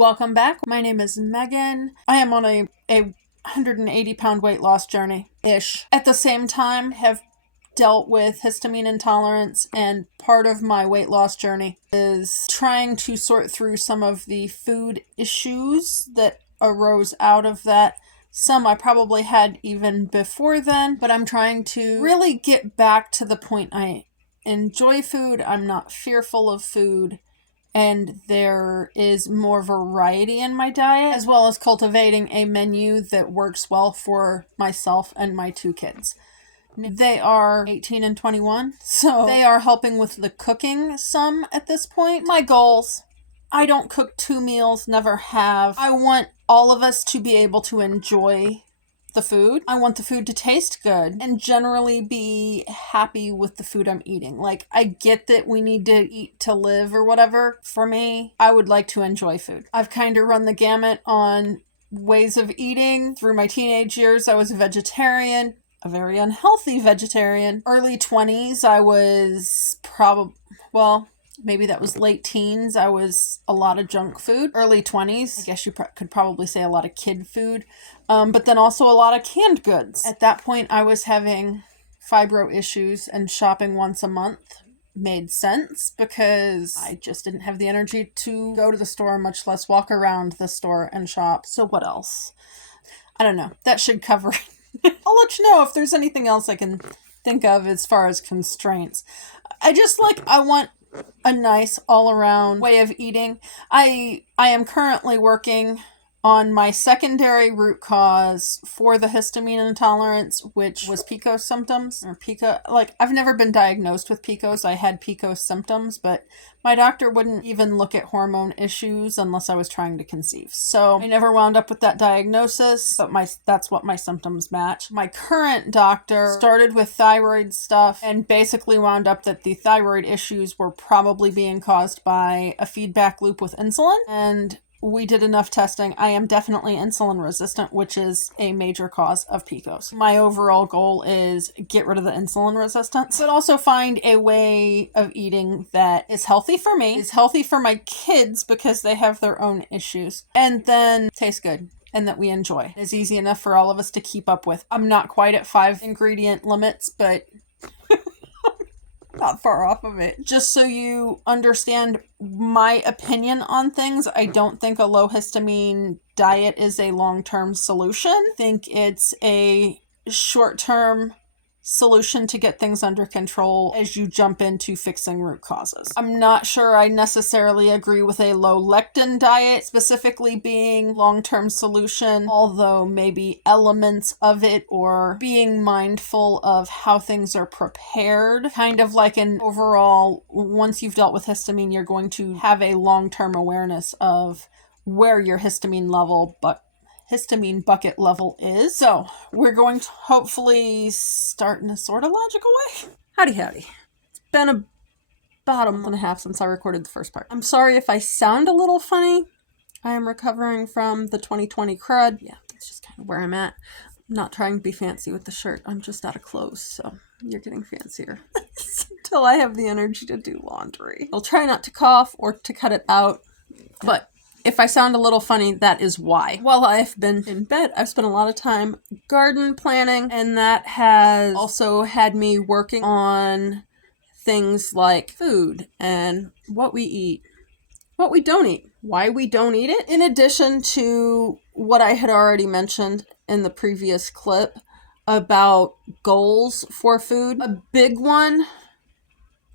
Welcome back. My name is Megan. I am on a 180-pound weight loss journey-ish. At the same time, have dealt with histamine intolerance, and part of my weight loss journey is trying to sort through some of the food issues that arose out of that. Some I probably had even before then, but I'm trying to really get back to the point I enjoy food, I'm not fearful of food, and there is more variety in my diet, as well as cultivating a menu that works well for myself and my two kids. They are 18 and 21, so they are helping with the cooking some at this point. My goals: I don't cook 2 meals, never have. I want all of us to be able to enjoy the food. I want the food to taste good and generally be happy with the food I'm eating. Like, I get that we need to eat to live or whatever. For me, I would like to enjoy food. I've kind of run the gamut on ways of eating. Through my teenage years, I was a vegetarian, a very unhealthy vegetarian. Early 20s, I was maybe that was late teens. I was a lot of junk food. Early 20s, I guess you could probably say a lot of kid food, but then also a lot of canned goods. At that point, I was having fibro issues, and shopping once a month made sense because I just didn't have the energy to go to the store, much less walk around the store and shop. So what else? I don't know. That should cover it. I'll let you know if there's anything else I can think of as far as constraints. I want a nice all-around way of eating. I am currently working on my secondary root cause for the histamine intolerance, which was PCOS symptoms. I've never been diagnosed with PCOS. I had PCOS symptoms, but my doctor wouldn't even look at hormone issues unless I was trying to conceive. So I never wound up with that diagnosis, but that's what my symptoms match. My current doctor started with thyroid stuff and basically wound up that the thyroid issues were probably being caused by a feedback loop with insulin, and we did enough testing. I am definitely insulin resistant, which is a major cause of PCOS. My overall goal is get rid of the insulin resistance, but also find a way of eating that is healthy for me, is healthy for my kids because they have their own issues, and then tastes good and that we enjoy. It's easy enough for all of us to keep up with. I'm not quite at 5 ingredient limits, but not far off of it. Just so you understand my opinion on things, I don't think a low histamine diet is a long-term solution. I think it's a short-term solution to get things under control as you jump into fixing root causes. I'm not sure I necessarily agree with a low lectin diet specifically being long-term solution, although maybe elements of it, or being mindful of how things are prepared, kind of like an overall, once you've dealt with histamine, you're going to have a long-term awareness of where your histamine bucket level is. So we're going to hopefully start in a sort of logical way. Howdy. It's been about a month and a half since I recorded the first part. I'm sorry if I sound a little funny. I am recovering from the 2020 crud. Yeah, that's just kind of where I'm at. I'm not trying to be fancy with the shirt. I'm just out of clothes, so you're getting fancier. Until I have the energy to do laundry. I'll try not to cough or to cut it out, but if I sound a little funny, that is why. While I've been in bed, I've spent a lot of time garden planning, and that has also had me working on things like food and what we eat, what we don't eat, why we don't eat it, in addition to what I had already mentioned in the previous clip about goals for food. A big one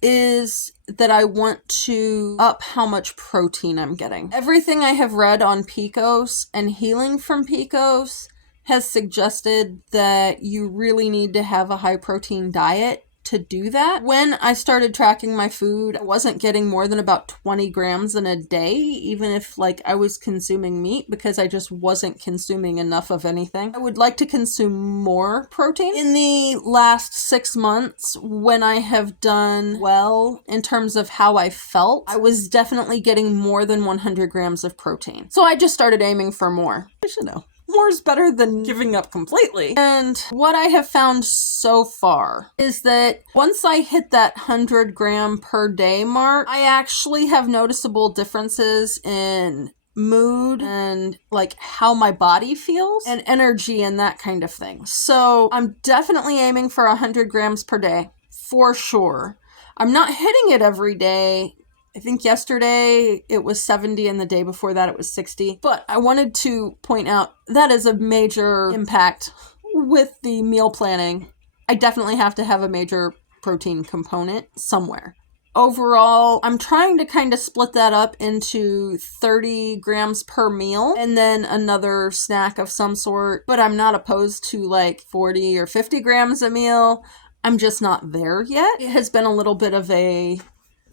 is that I want to up how much protein I'm getting. Everything I have read on PCOS and healing from PCOS has suggested that you really need to have a high protein diet to do that. When I started tracking my food, I wasn't getting more than about 20 grams in a day, even if I was consuming meat, because I just wasn't consuming enough of anything. I would like to consume more protein. In the last 6 months, when I have done well in terms of how I felt, I was definitely getting more than 100 grams of protein. So I just started aiming for more. I should know. More is better than giving up completely. And what I have found so far is that once I hit that 100 gram per day mark, I actually have noticeable differences in mood and like how my body feels and energy and that kind of thing. So I'm definitely aiming for 100 grams per day for sure. I'm not hitting it every day. I think yesterday it was 70 and the day before that it was 60. But I wanted to point out that is a major impact with the meal planning. I definitely have to have a major protein component somewhere. Overall, I'm trying to kind of split that up into 30 grams per meal and then another snack of some sort. But I'm not opposed to like 40 or 50 grams a meal. I'm just not there yet. It has been a little bit of a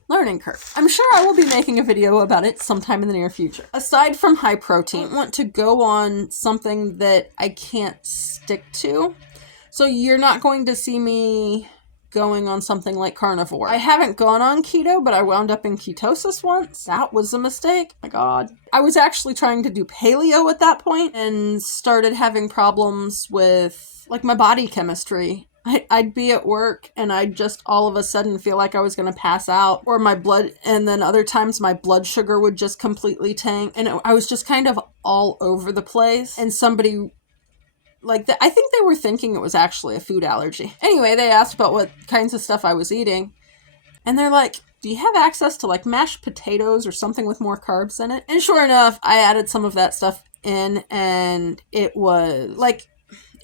learning curve. I'm sure I will be making a video about it sometime in the near future. Aside from high protein, I want to go on something that I can't stick to. So you're not going to see me going on something like carnivore. I haven't gone on keto, but I wound up in ketosis once. That was a mistake. My God. I was actually trying to do paleo at that point and started having problems with like my body chemistry. I'd be at work and I'd just all of a sudden feel like I was going to pass out, or my blood, and then other times my blood sugar would just completely tank, and I was just kind of all over the place. And somebody I think they were thinking it was actually a food allergy. Anyway, they asked about what kinds of stuff I was eating. And they're like, do you have access to like mashed potatoes or something with more carbs in it? And sure enough, I added some of that stuff in, and it was like,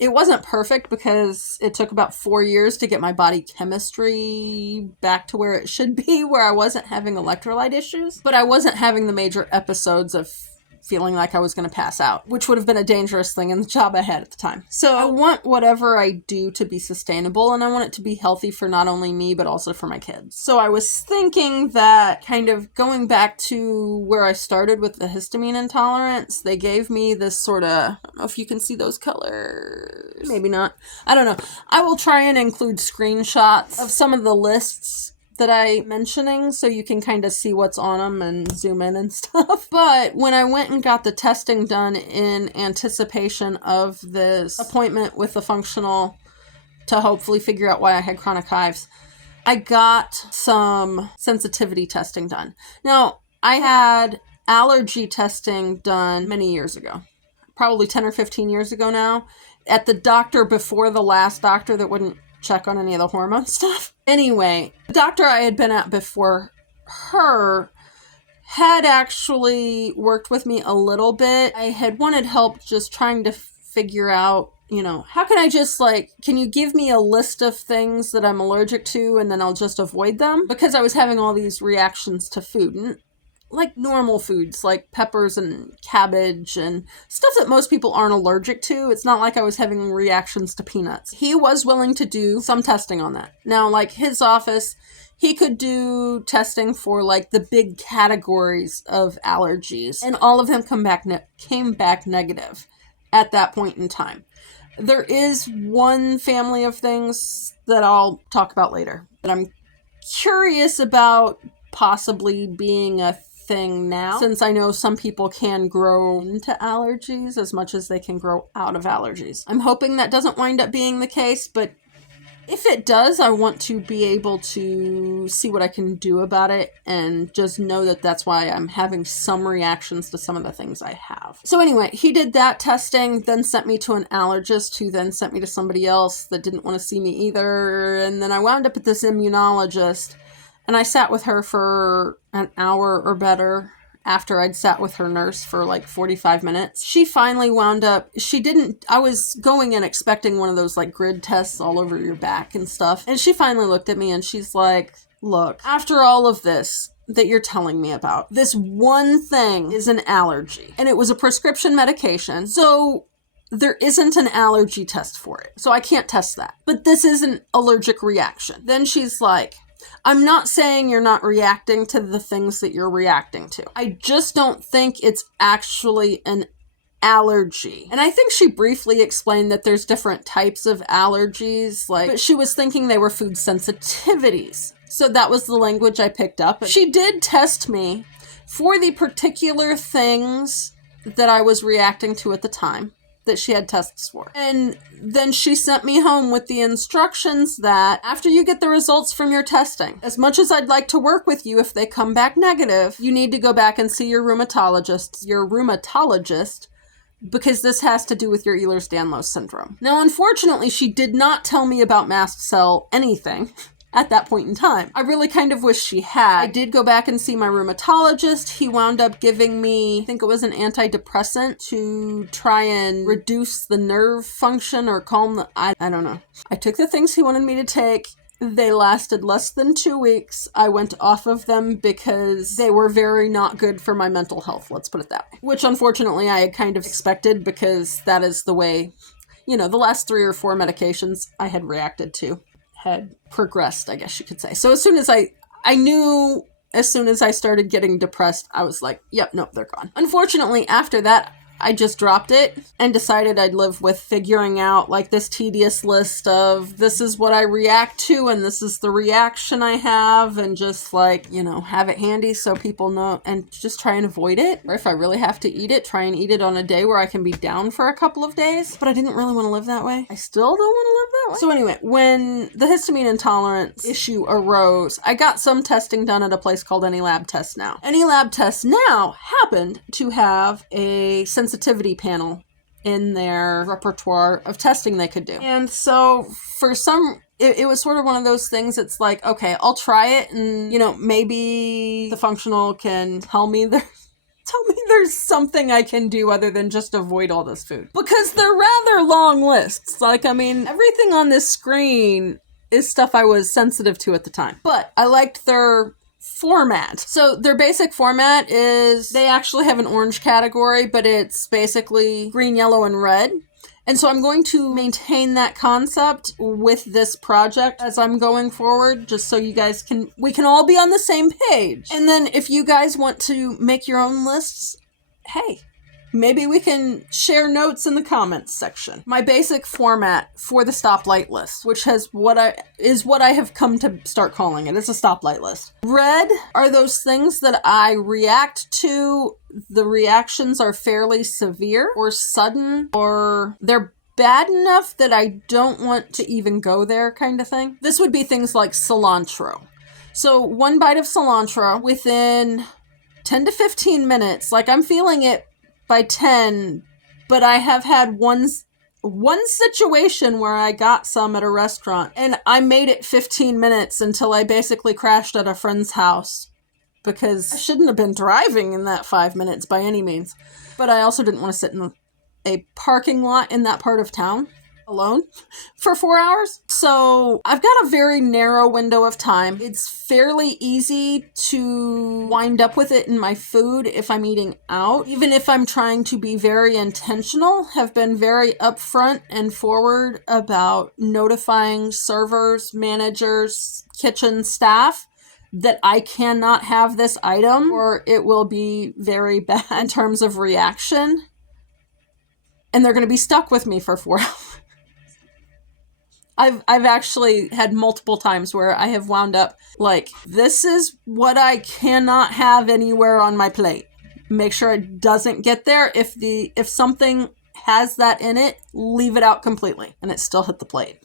it wasn't perfect because it took about 4 years to get my body chemistry back to where it should be, where I wasn't having electrolyte issues, but I wasn't having the major episodes of feeling like I was going to pass out, which would have been a dangerous thing in the job I had at the time. So I want whatever I do to be sustainable, and I want it to be healthy for not only me, but also for my kids. So I was thinking that kind of going back to where I started with the histamine intolerance, they gave me this sort of, I don't know if you can see those colors. Maybe not. I don't know. I will try and include screenshots of some of the lists that I'm mentioning so you can kind of see what's on them and zoom in and stuff. But when I went and got the testing done in anticipation of this appointment with the functional to hopefully figure out why I had chronic hives, I got some sensitivity testing done. Now, I had allergy testing done many years ago, probably 10 or 15 years ago now, at the doctor before the last doctor that wouldn't check on any of the hormone stuff. Anyway, the doctor I had been at before her had actually worked with me a little bit. I had wanted help just trying to figure out, how can I just can you give me a list of things that I'm allergic to and then I'll just avoid them? Because I was having all these reactions to food, and like normal foods like peppers and cabbage and stuff that most people aren't allergic to. It's not like I was having reactions to peanuts. He was willing to do some testing on that. Now, like his office, he could do testing for like the big categories of allergies, and all of them came back negative at that point in time. There is one family of things that I'll talk about later that I'm curious about possibly being a thing now, since I know some people can grow into allergies as much as they can grow out of allergies. I'm hoping that doesn't wind up being the case, but if it does, I want to be able to see what I can do about it and just know that that's why I'm having some reactions to some of the things I have. So anyway, he did that testing, then sent me to an allergist who then sent me to somebody else that didn't want to see me either. And then I wound up at this immunologist, and I sat with her for an hour or better after I'd sat with her nurse for like 45 minutes. She finally wound up, I was going in expecting one of those like grid tests all over your back and stuff. And she finally looked at me and she's like, look, after all of this that you're telling me about, this one thing is an allergy. And it was a prescription medication. So there isn't an allergy test for it. So I can't test that. But this is an allergic reaction. Then she's like, I'm not saying you're not reacting to the things that you're reacting to. I just don't think it's actually an allergy. And I think she briefly explained that there's different types of allergies, but she was thinking they were food sensitivities. So that was the language I picked up. She did test me for the particular things that I was reacting to at the time. that she had tests for. And then she sent me home with the instructions that after you get the results from your testing, as much as I'd like to work with you, if they come back negative, you need to go back and see your rheumatologist, because this has to do with your Ehlers-Danlos syndrome. Now, unfortunately, she did not tell me about mast cell anything at that point in time. I really kind of wish she had. I did go back and see my rheumatologist. He wound up giving me, I think it was an antidepressant to try and reduce the nerve function or calm the, I don't know. I took the things he wanted me to take. They lasted less than 2 weeks. I went off of them because they were very not good for my mental health, let's put it that way. Which unfortunately I had kind of expected because that is the way, the last 3 or 4 medications I had reacted to had progressed, I guess you could say. So as soon as I knew, as soon as I started getting depressed, I was like, yep, nope, they're gone. Unfortunately, after that, I just dropped it and decided I'd live with figuring out like this tedious list of this is what I react to and this is the reaction I have, and just like, have it handy so people know, and just try and avoid it. Or if I really have to eat it, try and eat it on a day where I can be down for a couple of days. But I didn't really want to live that way. I still don't want to live that way. So anyway, when the histamine intolerance issue arose, I got some testing done at a place called Any Lab Test Now. Any Lab Test Now happened to have a sensitivity panel in their repertoire of testing they could do. And so for it was sort of one of those things. It's like, okay, I'll try it and, maybe the functional can tell me there's something I can do other than just avoid all this food. Because they're rather long lists. Like, everything on this screen is stuff I was sensitive to at the time. But I liked their format. So their basic format is they actually have an orange category, but it's basically green, yellow, and red. And so I'm going to maintain that concept with this project as I'm going forward, just so we can all be on the same page. And then if you guys want to make your own lists, hey, maybe we can share notes in the comments section. My basic format for the stoplight list, which is what I have come to start calling it. It's a stoplight list. Red are those things that I react to. The reactions are fairly severe or sudden, or they're bad enough that I don't want to even go there kind of thing. This would be things like cilantro. So 1 bite of cilantro within 10 to 15 minutes, like I'm feeling it by 10, but I have had one situation where I got some at a restaurant and I made it 15 minutes until I basically crashed at a friend's house because I shouldn't have been driving in that 5 minutes by any means. But I also didn't want to sit in a parking lot in that part of town alone for 4 hours. So I've got a very narrow window of time. It's fairly easy to wind up with it in my food if I'm eating out. Even if I'm trying to be very intentional, have been very upfront and forward about notifying servers, managers, kitchen staff that I cannot have this item or it will be very bad in terms of reaction. And they're going to be stuck with me for 4 hours. I've actually had multiple times where I have wound up like, this is what I cannot have anywhere on my plate. Make sure it doesn't get there. If something has that in it, leave it out completely, and it still hit the plate.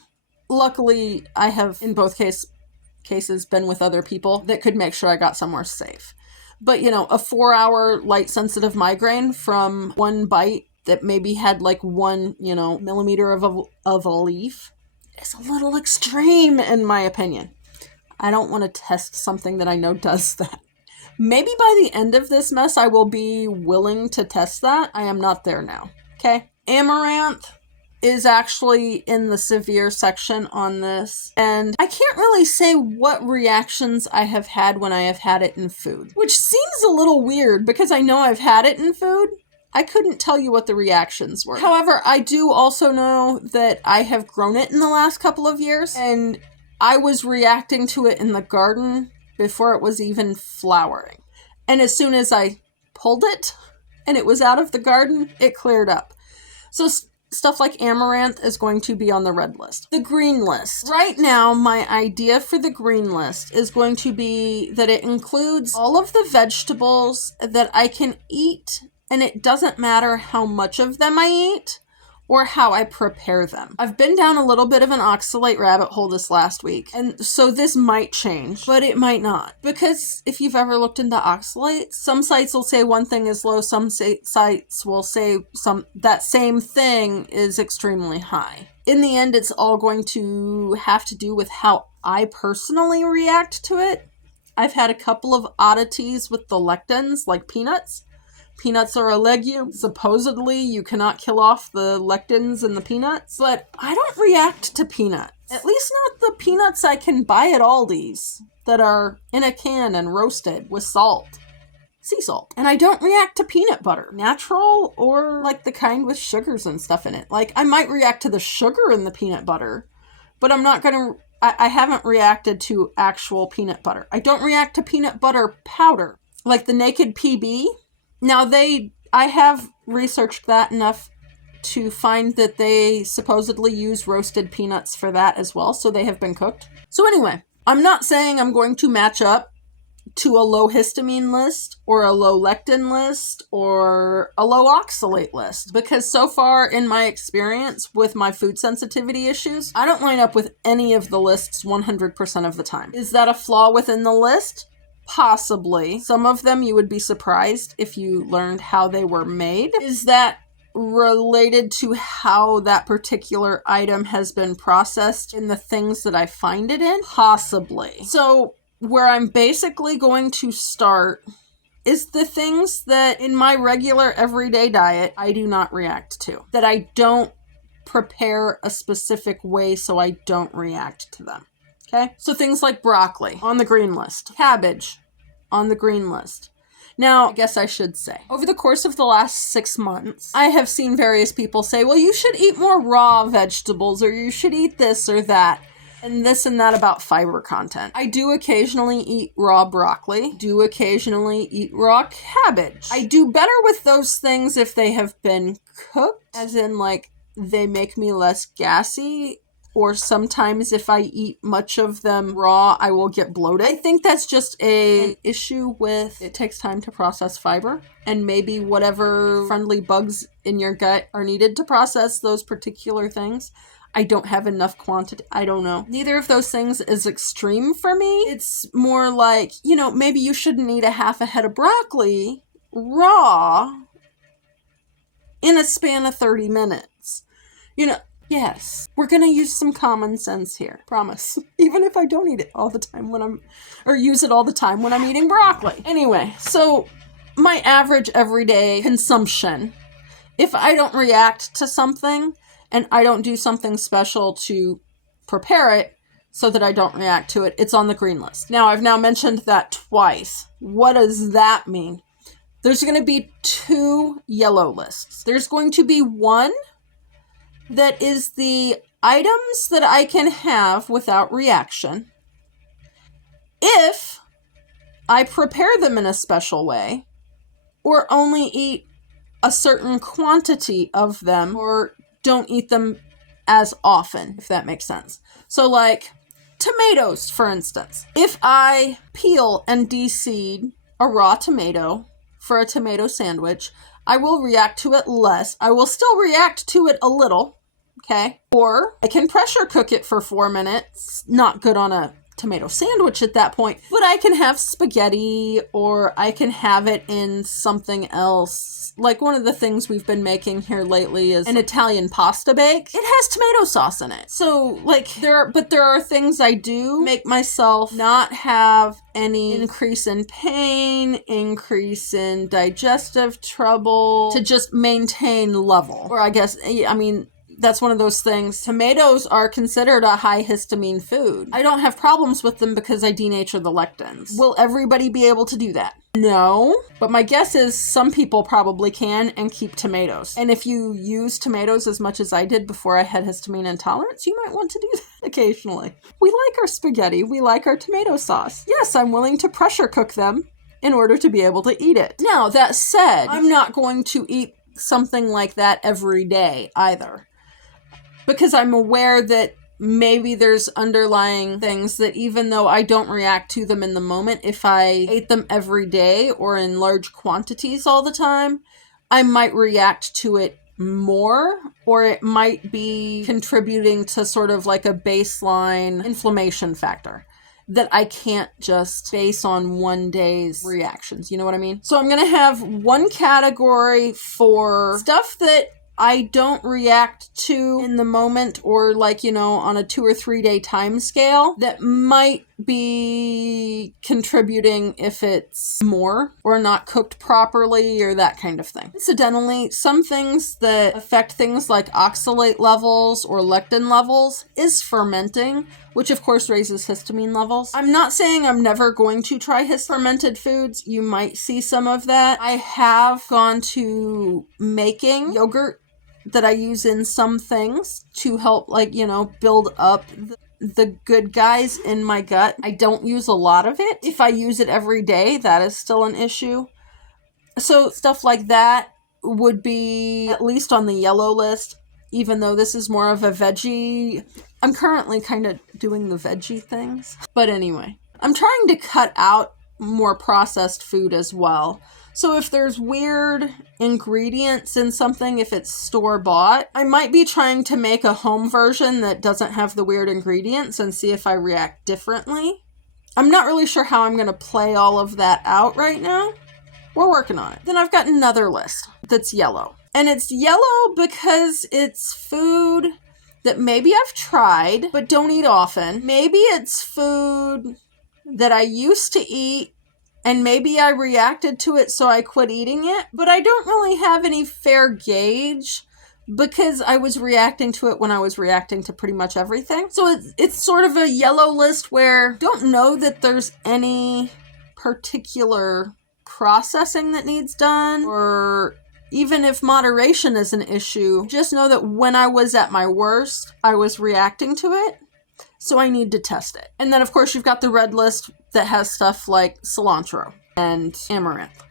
Luckily, I have in both cases been with other people that could make sure I got somewhere safe. But a 4-hour light sensitive migraine from 1 bite that maybe had like 1 millimeter of a leaf is a little extreme in my opinion. I don't want to test something that I know does that. Maybe by the end of this mess, I will be willing to test that. I am not there now. Okay. Amaranth is actually in the severe section on this. And I can't really say what reactions I have had when I have had it in food, which seems a little weird because I know I've had it in food. I couldn't tell you what the reactions were. However, I do also know that I have grown it in the last couple of years, and I was reacting to it in the garden before it was even flowering. And as soon as I pulled it and it was out of the garden, it cleared up. So stuff like amaranth is going to be on the red list. The green list. Right now, my idea for the green list is going to be that it includes all of the vegetables that I can eat, and it doesn't matter how much of them I eat, or how I prepare them. I've been down a little bit of an oxalate rabbit hole this last week, and so this might change, but it might not. Because if you've ever looked into oxalate, some sites will say one thing is low, some sites will say that same thing is extremely high. In the end, it's all going to have to do with how I personally react to it. I've had a couple of oddities with the lectins, like peanuts. Peanuts are a legume. Supposedly, you cannot kill off the lectins in the peanuts, but I don't react to peanuts. At least not the peanuts I can buy at Aldi's that are in a can and roasted with salt. Sea salt. And I don't react to peanut butter. Natural or like the kind with sugars and stuff in it. Like, I might react to the sugar in the peanut butter, but I'm not going to... I haven't reacted to actual peanut butter. I don't react to peanut butter powder. Like the Naked PB... Now, I have researched that enough to find that they supposedly use roasted peanuts for that as well, so they have been cooked. So anyway, I'm not saying I'm going to match up to a low histamine list or a low lectin list or a low oxalate list, because so far in my experience with my food sensitivity issues, I don't line up with any of the lists 100% of the time. Is that a flaw within the list? Possibly. Some of them you would be surprised if you learned how they were made. Is that related to how that particular item has been processed in the things that I find it in? Possibly. So where I'm basically going to start is the things that in my regular everyday diet I do not react to. That I don't prepare a specific way so I don't react to them. Okay, so things like broccoli on the green list, cabbage on the green list. Now, I guess I should say, over the course of the last 6 months, I have seen various people say, well, you should eat more raw vegetables, or you should eat this or that, and this and that about fiber content. I do occasionally eat raw broccoli, do occasionally eat raw cabbage. I do better with those things if they have been cooked, as in like they make me less gassy. Or sometimes if I eat much of them raw, I will get bloated. I think that's just an issue with it takes time to process fiber. And maybe whatever friendly bugs in your gut are needed to process those particular things. I don't have enough quantity. I don't know. Neither of those things is extreme for me. It's more like, maybe you shouldn't eat a half a head of broccoli raw in a span of 30 minutes. Yes, we're going to use some common sense here. Promise. Even if I don't eat it all the time use it all the time when I'm eating broccoli. Anyway, so my average everyday consumption, if I don't react to something and I don't do something special to prepare it so that I don't react to it, it's on the green list. Now, I've now mentioned that twice. What does that mean? There's going to be 2 yellow lists. There's going to be one that is the items that I can have without reaction if I prepare them in a special way or only eat a certain quantity of them or don't eat them as often, if that makes sense. So like tomatoes, for instance. If I peel and de-seed a raw tomato for a tomato sandwich, I will react to it less. I will still react to it a little, okay? Or I can pressure cook it for 4 minutes. Not good on a tomato sandwich at that point, but I can have spaghetti or I can have it in something else. Like one of the things we've been making here lately is an Italian pasta bake. It has tomato sauce in it. So there are things I do make myself not have any increase in pain, increase in digestive trouble to just maintain level. Or I guess, that's one of those things. Tomatoes are considered a high histamine food. I don't have problems with them because I denature the lectins. Will everybody be able to do that? No, but my guess is some people probably can and keep tomatoes. And if you use tomatoes as much as I did before I had histamine intolerance, you might want to do that occasionally. We like our spaghetti. We like our tomato sauce. Yes, I'm willing to pressure cook them in order to be able to eat it. Now, that said, I'm not going to eat something like that every day either. Because I'm aware that maybe there's underlying things that even though I don't react to them in the moment, if I ate them every day or in large quantities all the time, I might react to it more, or it might be contributing to sort of like a baseline inflammation factor that I can't just base on one day's reactions. You know what I mean? So I'm going to have one category for stuff that I don't react to in the moment, or like, on a 2 or 3 day time scale that might be contributing if it's more or not cooked properly or that kind of thing. Incidentally, some things that affect things like oxalate levels or lectin levels is fermenting, which of course raises histamine levels. I'm not saying I'm never going to try fermented foods. You might see some of that. I have gone to making yogurt that I use in some things to help, build up the good guys in my gut. I don't use a lot of it. If I use it every day, that is still an issue. So stuff like that would be at least on the yellow list, even though this is more of a veggie. I'm currently kind of doing the veggie things. But anyway, I'm trying to cut out more processed food as well. So if there's weird ingredients in something, if it's store-bought, I might be trying to make a home version that doesn't have the weird ingredients and see if I react differently. I'm not really sure how I'm going to play all of that out right now. We're working on it. Then I've got another list that's yellow. And it's yellow because it's food that maybe I've tried but don't eat often. Maybe it's food that I used to eat and maybe I reacted to it, so I quit eating it. But I don't really have any fair gauge because I was reacting to it when I was reacting to pretty much everything. So it's sort of a yellow list where I don't know that there's any particular processing that needs done, or even if moderation is an issue, just know that when I was at my worst, I was reacting to it. So I need to test it. And then, of course, you've got the red list that has stuff like cilantro and amaranth.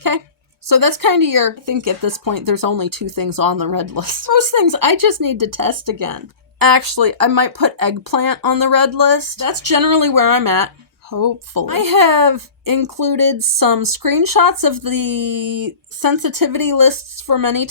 Okay? So that's kind of I think at this point, there's only 2 things on the red list. Most things I just need to test again. Actually, I might put eggplant on the red list. That's generally where I'm at. Hopefully. I have included some screenshots of the sensitivity lists from any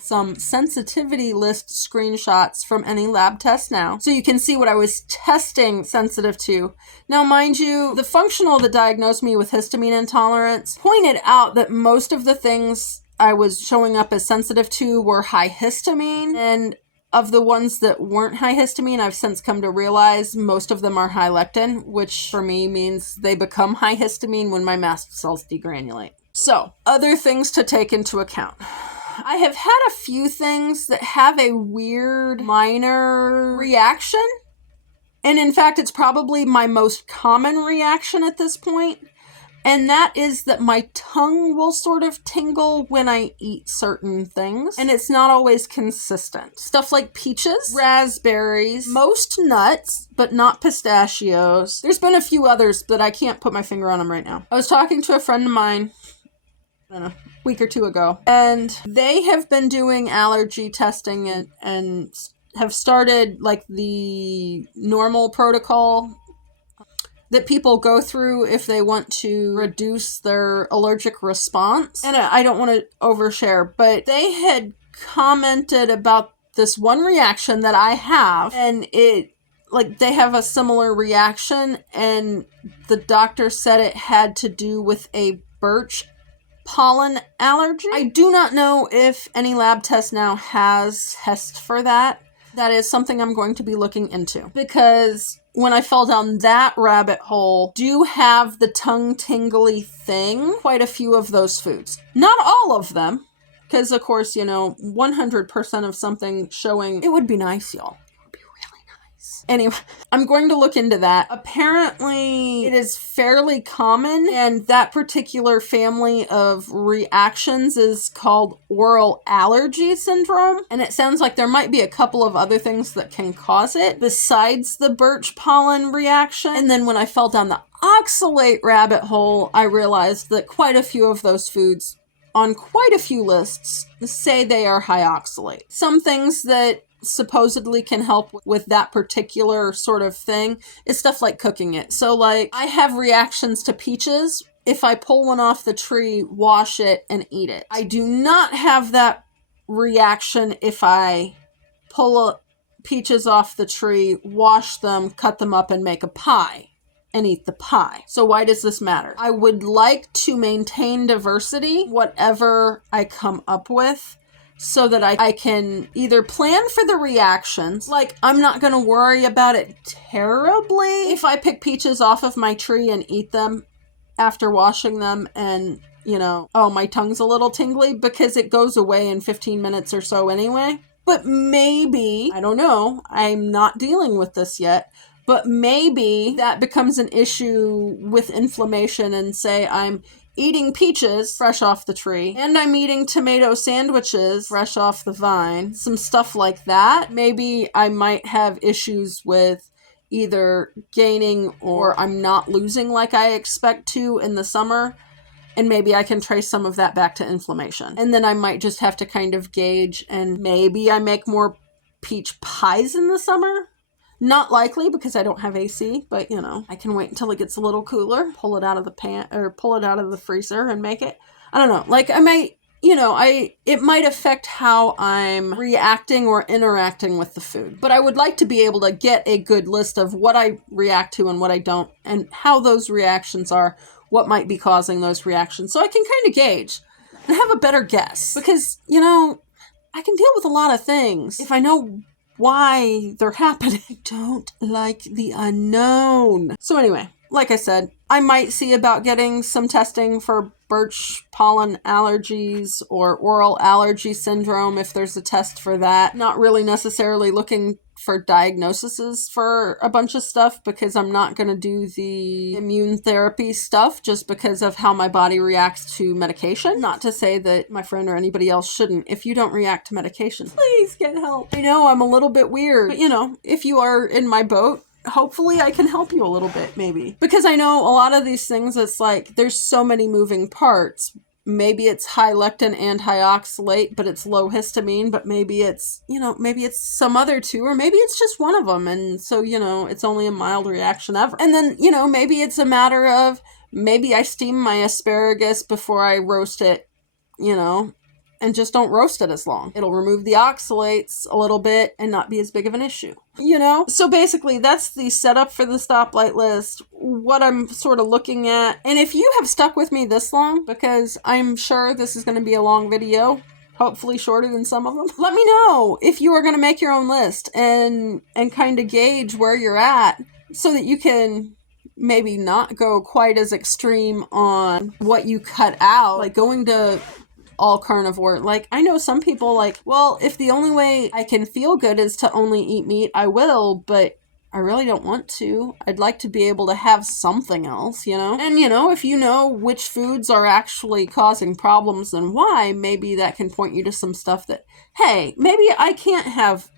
some sensitivity list screenshots from any lab test now, so you can see what I was testing sensitive to. Now, mind you, the functional that diagnosed me with histamine intolerance pointed out that most of the things I was showing up as sensitive to were high histamine, and of the ones that weren't high histamine, I've since come to realize most of them are high lectin, which for me means they become high histamine when my mast cells degranulate. So, other things to take into account. I have had a few things that have a weird minor reaction. And in fact, it's probably my most common reaction at this point. And that is that my tongue will sort of tingle when I eat certain things. And it's not always consistent. Stuff like peaches, raspberries, most nuts, but not pistachios. There's been a few others, but I can't put my finger on them right now. I was talking to a friend of mine, I don't know, a week or 2 ago. And they have been doing allergy testing and have started like the normal protocol that people go through if they want to reduce their allergic response. And I don't want to overshare, but they had commented about this one reaction that I have, and they have a similar reaction, and the doctor said it had to do with a birch pollen allergy. I do not know if any lab test now has tests for that. That is something I'm going to be looking into, because when I fell down that rabbit hole, do have the tongue tingly thing, quite a few of those foods. Not all of them, because of course, 100% of something showing, it would be nice, y'all. It would be really nice. Anyway, I'm going to look into that. Apparently, it is fairly common, and that particular family of reactions is called oral allergy syndrome. And it sounds like there might be a couple of other things that can cause it besides the birch pollen reaction. And then when I fell down the oxalate rabbit hole, I realized that quite a few of those foods on quite a few lists say they are high oxalate. Some things that supposedly can help with that particular sort of thing is stuff like cooking it. So like I have reactions to peaches. If I pull one off the tree, wash it, and eat it. I do not have that reaction if I pull peaches off the tree, wash them, cut them up, and make a pie and eat the pie. So why does this matter? I would like to maintain diversity, whatever I come up with, so that I can either plan for the reactions, like I'm not going to worry about it terribly if I pick peaches off of my tree and eat them after washing them and, you know, oh, my tongue's a little tingly, because it goes away in 15 minutes or so anyway. But maybe, I don't know, I'm not dealing with this yet, but maybe that becomes an issue with inflammation, and say I'm eating peaches fresh off the tree, and I'm eating tomato sandwiches fresh off the vine, some stuff like that. Maybe I might have issues with either gaining or I'm not losing like I expect to in the summer, and maybe I can trace some of that back to inflammation. And then I might just have to kind of gauge, and maybe I make more peach pies in the summer. Not likely, because I don't have AC, but you know, I can wait until it gets a little cooler, pull it out of the pull it out of the freezer and make it. I don't know. Like, I might, you know, it might affect how I'm reacting or interacting with the food. But I would like to be able to get a good list of what I react to and what I don't, and how those reactions are, what might be causing those reactions, so I can kind of gauge and have a better guess. Because, you know, I can deal with a lot of things if I know why they're happening. I don't like the unknown. So anyway, like I said, I might see about getting some testing for birch pollen allergies or oral allergy syndrome if there's a test for that. Not really necessarily looking for diagnoses for a bunch of stuff, because I'm not going to do the immune therapy stuff just because of how my body reacts to medication. Not to say that my friend or anybody else shouldn't. If you don't react to medication, please get help. I know I'm a little bit weird, but you know, if you are in my boat, hopefully I can help you a little bit, maybe. Because I know a lot of these things, it's like there's so many moving parts. Maybe it's high lectin and high oxalate, but it's low histamine, but maybe it's, you know, maybe it's some other two, or maybe it's just one of them. And so, you know, it's only a mild reaction ever. And then, you know, maybe it's a matter of, maybe I steam my asparagus before I roast it, you know, and just don't roast it as long. It'll remove the oxalates a little bit and not be as big of an issue, you know? So basically, that's the setup for the stoplight list, what I'm sort of looking at. And if you have stuck with me this long, because I'm sure this is going to be a long video, hopefully shorter than some of them, let me know if you are going to make your own list and kind of gauge where you're at, so that you can maybe not go quite as extreme on what you cut out, like going to all carnivore. Like, I know some people like, well, if the only way I can feel good is to only eat meat, I will, but I really don't want to. I'd like to be able to have something else, you know? And, you know, if you know which foods are actually causing problems and why, maybe that can point you to some stuff that, hey, maybe I can't have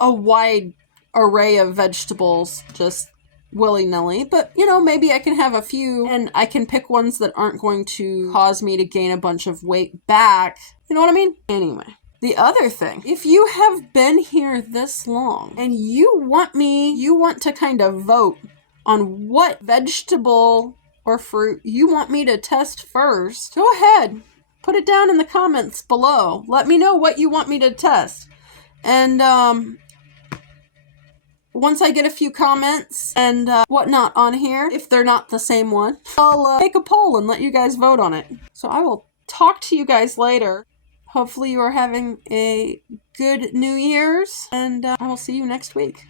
a wide array of vegetables just willy-nilly, but you know, maybe I can have a few and I can pick ones that aren't going to cause me to gain a bunch of weight back. You know what I mean? Anyway, the other thing, if you have been here this long and you want to kind of vote on what vegetable or fruit you want me to test first, go ahead, put it down in the comments below. Let me know what you want me to test. And once I get a few comments and whatnot on here, if they're not the same one, I'll make a poll and let you guys vote on it. So I will talk to you guys later. Hopefully you are having a good New Year's, and I will see you next week.